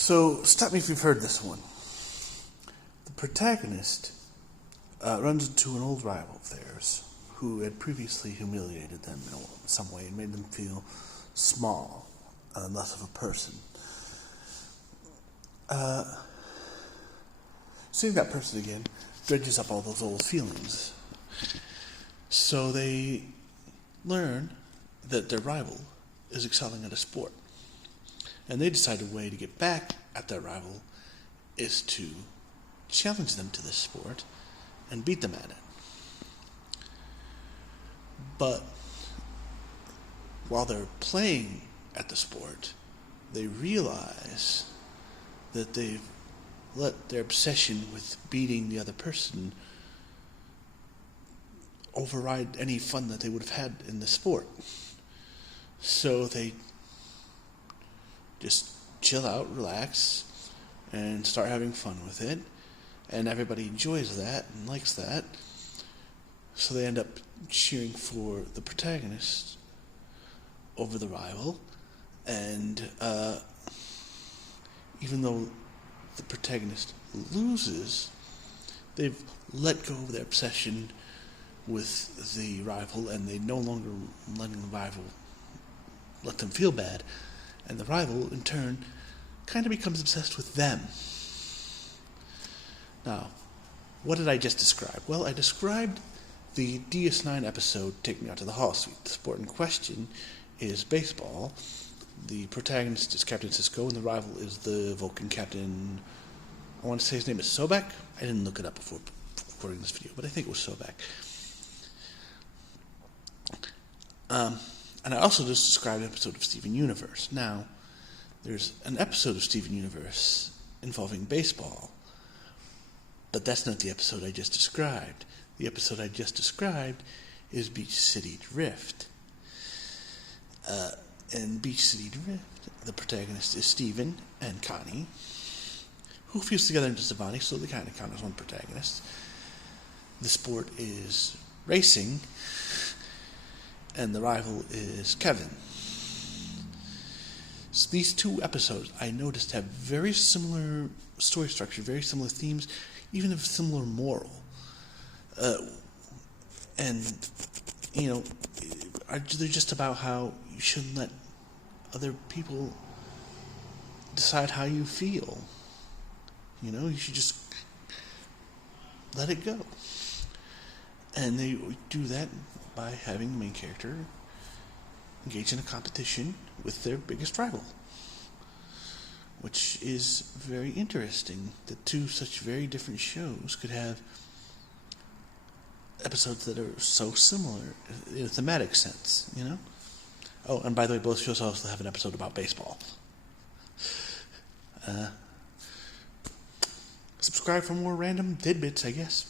So, stop me if you've heard this one. The protagonist runs into an old rival of theirs who had previously humiliated them in some way and made them feel small, less of a person. Seeing that person again dredges up all those old feelings. So they learn that their rival is excelling at a sport. And they decide a way to get back at their rival is to challenge them to this sport and beat them at it. But while they're playing at the sport, they realize that they've let their obsession with beating the other person override any fun that they would have had in the sport. So they just chill out, relax, and start having fun with it. And everybody enjoys that and likes that. So they end up cheering for the protagonist over the rival. And even though the protagonist loses, they've let go of their obsession with the rival, and they no longer letting the rival let them feel bad. And the rival, in turn, kind of becomes obsessed with them. Now, what did I just describe? Well, I described the DS9 episode, Take Me Out to the Hall Suite. The sport in question is baseball. The protagonist is Captain Sisko, and the rival is the Vulcan Captain. I want to say his name is Sobek. I didn't look it up before recording this video, but I think it was Sobek. And I also just described an episode of Steven Universe. Now, there's an episode of Steven Universe involving baseball, but that's not the episode I just described. The episode I just described is Beach City Drift. In Beach City Drift, the protagonist is Steven and Connie, who fuse together into Stevani, so they kind of count as one protagonist. The sport is racing, and the rival is Kevin. So these two episodes, I noticed, have very similar story structure, very similar themes, even a similar moral. And, they're just about how you shouldn't let other people decide how you feel. You should just let it go. And they do that by having the main character engage in a competition with their biggest rival, which is very interesting that two such very different shows could have episodes that are so similar in a thematic sense, Oh, and by the way, both shows also have an episode about baseball. Subscribe for more random tidbits, I guess.